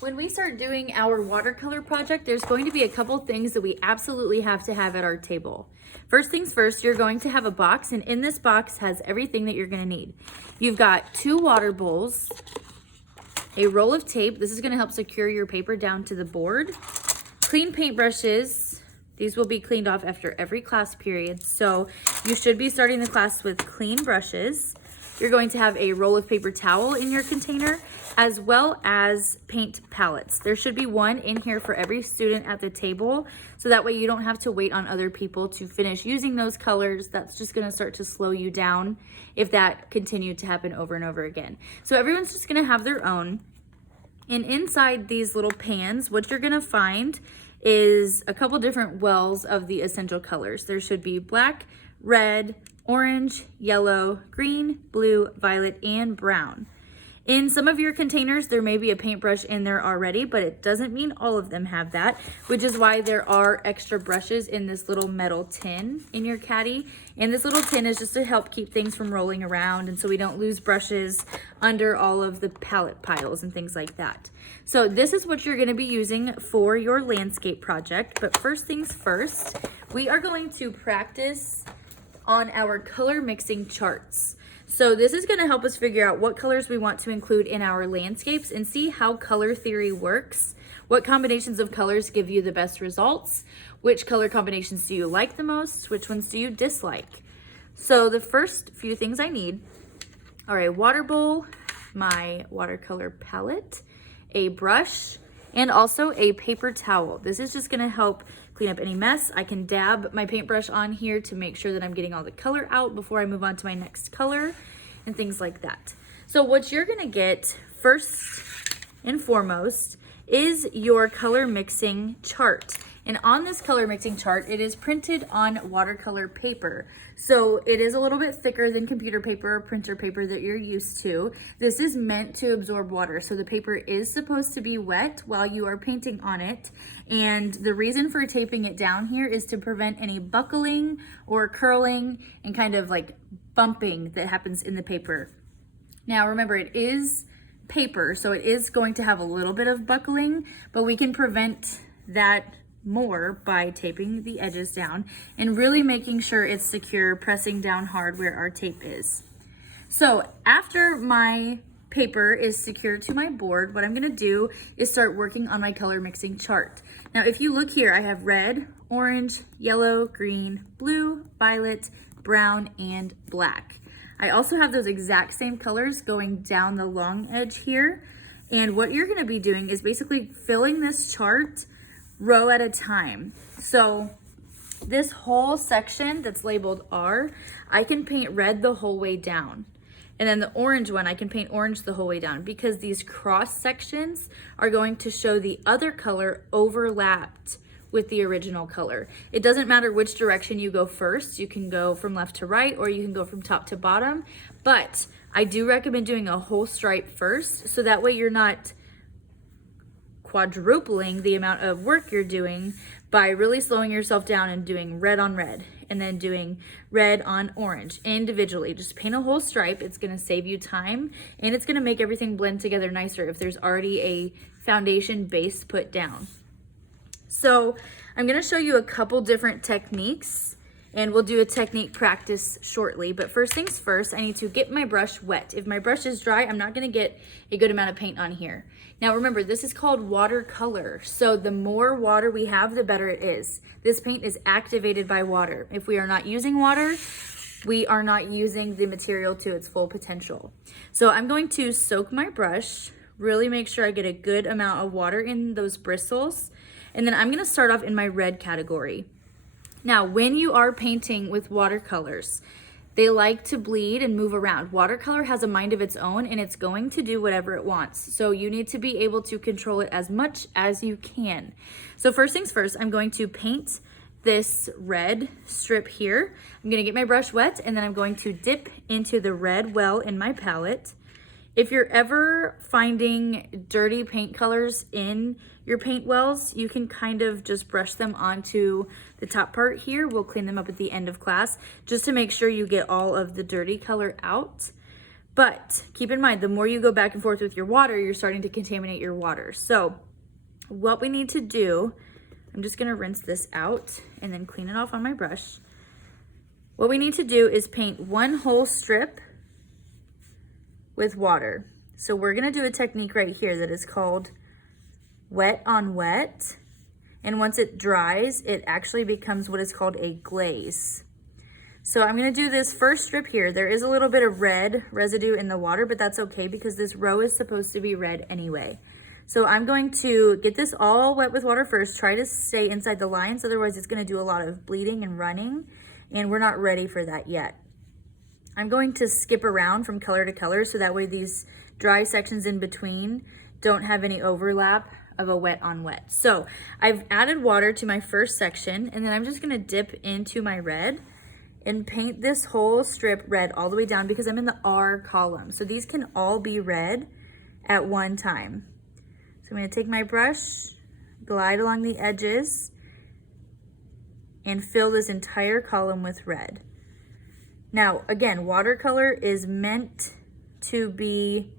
When we start doing our watercolor project, there's going to be a couple things that we absolutely have to have at our table. First things first, you're going to have a box, and in this box has everything that you're going to need. You've got 2 water bowls, a roll of tape. This is going to help secure your paper down to the board. Clean paintbrushes. These will be cleaned off after every class period, so you should be starting the class with clean brushes. You're going to have a roll of paper towel in your container, as well as paint palettes. There should be one in here for every student at the table, so that way you don't have to wait on other people to finish using those colors. That's just gonna start to slow you down if that continued to happen over and over again. So everyone's just gonna have their own. And inside these little pans, what you're gonna find is a couple different wells of the essential colors. There should be black, red, orange, yellow, green, blue, violet, and brown. In some of your containers, there may be a paintbrush in there already, but it doesn't mean all of them have that, which is why there are extra brushes in this little metal tin in your caddy. And this little tin is just to help keep things from rolling around, and so we don't lose brushes under all of the palette piles and things like that. So this is what you're gonna be using for your landscape project. But first things first, we are going to practice on our color mixing charts. So this is going to help us figure out what colors we want to include in our landscapes and see how color theory works. What combinations of colors give you the best results? Which color combinations do you like the most? Which ones do you dislike? So the first few things I need are a water bowl, my watercolor palette, a brush, and also a paper towel. This is just gonna help clean up any mess. I can dab my paintbrush on here to make sure that I'm getting all the color out before I move on to my next color and things like that. So what you're gonna get first and foremost is your color mixing chart. And on this color mixing chart, it is printed on watercolor paper. So it is a little bit thicker than computer paper or printer paper that you're used to. This is meant to absorb water. So the paper is supposed to be wet while you are painting on it. And the reason for taping it down here is to prevent any buckling or curling and kind of like bumping that happens in the paper. Now remember, it is paper, so it is going to have a little bit of buckling, but we can prevent that more by taping the edges down and really making sure it's secure, pressing down hard where our tape is. So after my paper is secured to my board, what I'm gonna do is start working on my color mixing chart. Now, if you look here, I have red, orange, yellow, green, blue, violet, brown, and black. I also have those exact same colors going down the long edge here. And what you're gonna be doing is basically filling this chart row at a time. So this whole section that's labeled R, I can paint red the whole way down. And then the orange one, I can paint orange the whole way down, because these cross sections are going to show the other color overlapped with the original color. It doesn't matter which direction you go first. You can go from left to right, or you can go from top to bottom. But I do recommend doing a whole stripe first, so that way you're not quadrupling the amount of work you're doing by really slowing yourself down and doing red on red and then doing red on orange individually. Just paint a whole stripe. It's gonna save you time, and it's gonna make everything blend together nicer if there's already a foundation base put down. So I'm gonna show you a couple different techniques, and we'll do a technique practice shortly. But first things first, I need to get my brush wet. If my brush is dry, I'm not gonna get a good amount of paint on here. Now remember, this is called watercolor. So the more water we have, the better it is. This paint is activated by water. If we are not using water, we are not using the material to its full potential. So I'm going to soak my brush, really make sure I get a good amount of water in those bristles. And then I'm gonna start off in my red category. Now, when you are painting with watercolors, they like to bleed and move around. Watercolor has a mind of its own, and it's going to do whatever it wants. So you need to be able to control it as much as you can. So first things first, I'm going to paint this red strip here. I'm gonna get my brush wet, and then I'm going to dip into the red well in my palette. If you're ever finding dirty paint colors in your paint wells, you can kind of just brush them onto the top part here. We'll clean them up at the end of class just to make sure you get all of the dirty color out. But keep in mind, the more you go back and forth with your water, you're starting to contaminate your water. So what we need to do, I'm just gonna rinse this out and then clean it off on my brush. What we need to do is paint one whole strip with water. So we're gonna do a technique right here that is called wet on wet. And once it dries, it actually becomes what is called a glaze. So I'm gonna do this first strip here. There is a little bit of red residue in the water, but that's okay because this row is supposed to be red anyway. So I'm going to get this all wet with water first, try to stay inside the lines, otherwise it's gonna do a lot of bleeding and running, and we're not ready for that yet. I'm going to skip around from color to color so that way these dry sections in between don't have any overlap of a wet on wet. So I've added water to my first section, and then I'm just gonna dip into my red and paint this whole strip red all the way down because I'm in the R column. So these can all be red at one time. So I'm gonna take my brush, glide along the edges, and fill this entire column with red. Now, again, watercolor is meant to be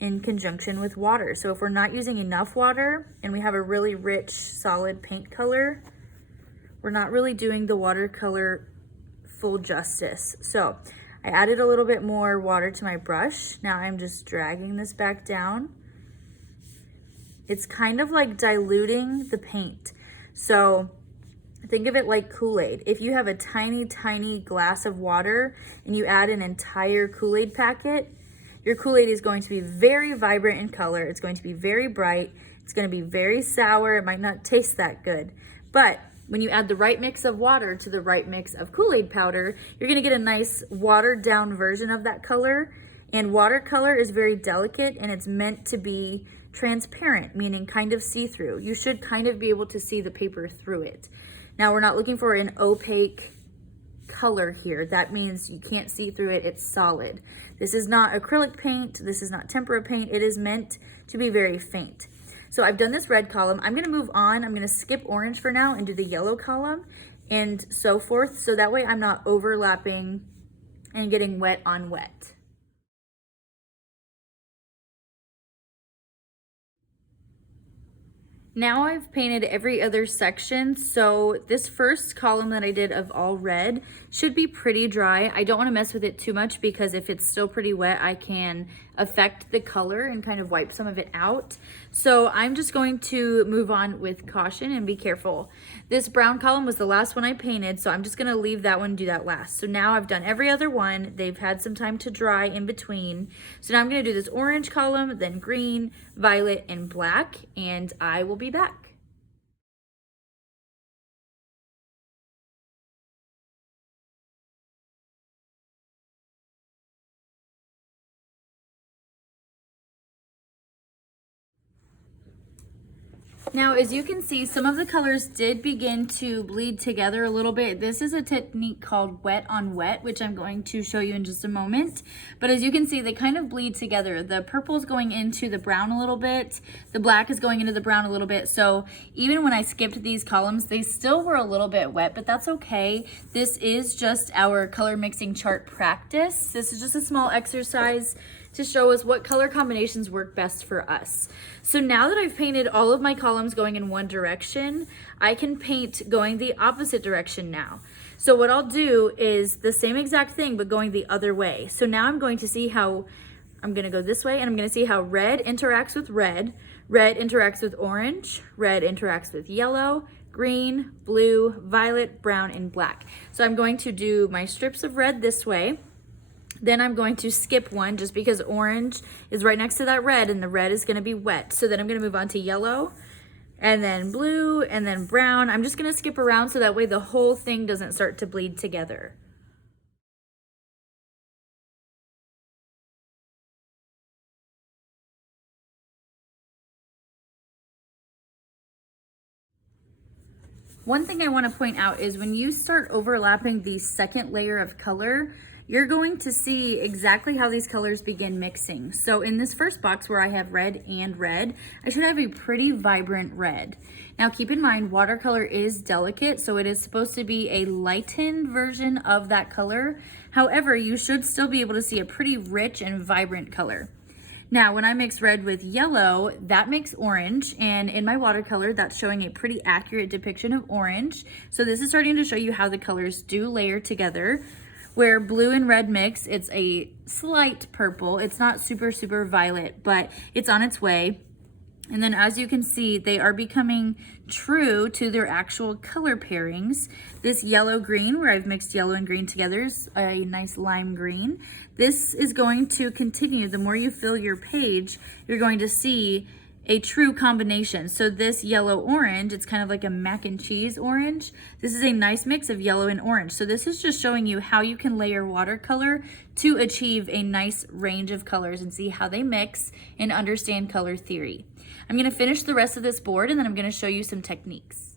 in conjunction with water. So if we're not using enough water and we have a really rich, solid paint color, we're not really doing the watercolor full justice. So I added a little bit more water to my brush. Now I'm just dragging this back down. It's kind of like diluting the paint. So think of it like Kool-Aid. If you have a tiny, tiny glass of water and you add an entire Kool-Aid packet, your Kool-Aid is going to be very vibrant in color. It's going to be very bright. It's going to be very sour. It might not taste that good. But when you add the right mix of water to the right mix of Kool-Aid powder, you're gonna get a nice watered down version of that color. And watercolor is very delicate and it's meant to be transparent, meaning kind of see-through. You should kind of be able to see the paper through it. Now we're not looking for an opaque color here. That means you can't see through it, it's solid. This is not acrylic paint, this is not tempera paint, it is meant to be very faint. So I've done this red column. I'm gonna move on. I'm gonna skip orange for now and do the yellow column and so forth. So that way I'm not overlapping and getting wet on wet. Now I've painted every other section, so this first column that I did of all red should be pretty dry. I don't want to mess with it too much because if it's still pretty wet, I can affect the color and kind of wipe some of it out. So I'm just going to move on with caution and be careful. This brown column was the last one I painted, so I'm just going to leave that one and do that last. So now I've done every other one. They've had some time to dry in between. So now I'm going to do this orange column, then green, violet, and black, and I will be back. Now, as you can see, some of the colors did begin to bleed together a little bit. This is a technique called wet on wet, which I'm going to show you in just a moment. But as you can see, they kind of bleed together. The purple is going into the brown a little bit. The black is going into the brown a little bit. So even when I skipped these columns, they still were a little bit wet, but that's okay. This is just our color mixing chart practice. This is just a small exercise to show us what color combinations work best for us. So now that I've painted all of my columns going in one direction, I can paint going the opposite direction now. So what I'll do is the same exact thing, but going the other way. So now I'm going to see how, I'm gonna go this way and I'm gonna see how red interacts with red, red interacts with orange, red interacts with yellow, green, blue, violet, brown, and black. So I'm going to do my strips of red this way. Then I'm going to skip one just because orange is right next to that red and the red is gonna be wet. So then I'm gonna move on to yellow and then blue and then brown. I'm just gonna skip around so that way the whole thing doesn't start to bleed together. One thing I want to point out is when you start overlapping the second layer of color, you're going to see exactly how these colors begin mixing. So in this first box where I have red and red, I should have a pretty vibrant red. Now keep in mind, watercolor is delicate, so it is supposed to be a lightened version of that color. However, you should still be able to see a pretty rich and vibrant color. Now, when I mix red with yellow, that makes orange, and in my watercolor, that's showing a pretty accurate depiction of orange. So this is starting to show you how the colors do layer together. Where blue and red mix, it's a slight purple. It's not super, super violet, but it's on its way. And then as you can see, they are becoming true to their actual color pairings. This yellow green, where I've mixed yellow and green together, is a nice lime green. This is going to continue. The more you fill your page, you're going to see a true combination. So this yellow orange, it's kind of like a mac and cheese orange. This is a nice mix of yellow and orange. So this is just showing you how you can layer watercolor to achieve a nice range of colors and see how they mix and understand color theory. I'm gonna finish the rest of this board and then I'm gonna show you some techniques.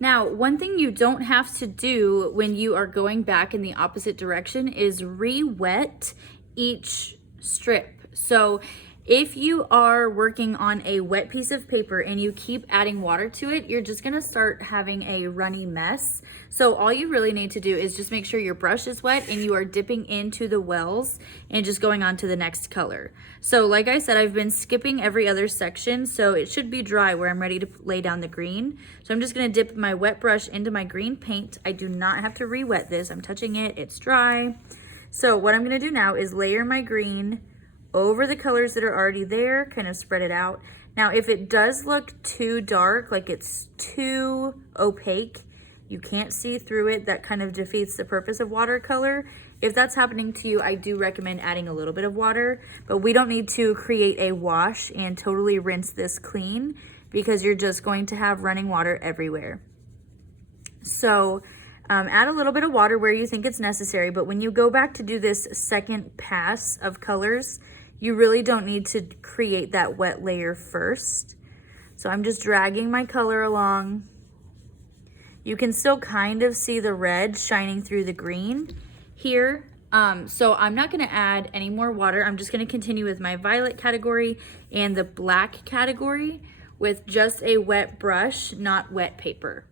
Now, one thing you don't have to do when you are going back in the opposite direction is re-wet each strip. So if you are working on a wet piece of paper and you keep adding water to it, you're just gonna start having a runny mess. So all you really need to do is just make sure your brush is wet and you are dipping into the wells and just going on to the next color. So like I said, I've been skipping every other section, so it should be dry where I'm ready to lay down the green. So I'm just gonna dip my wet brush into my green paint. I do not have to re-wet this. I'm touching it, it's dry. So what I'm gonna do now is layer my green over the colors that are already there, kind of spread it out. Now, if it does look too dark, like it's too opaque, you can't see through it, that kind of defeats the purpose of watercolor. If that's happening to you, I do recommend adding a little bit of water, but we don't need to create a wash and totally rinse this clean because you're just going to have running water everywhere. So add a little bit of water where you think it's necessary, but when you go back to do this second pass of colors, you really don't need to create that wet layer first. So I'm just dragging my color along. You can still kind of see the red shining through the green here. So I'm not gonna add any more water. I'm just gonna continue with my violet category and the black category with just a wet brush, not wet paper.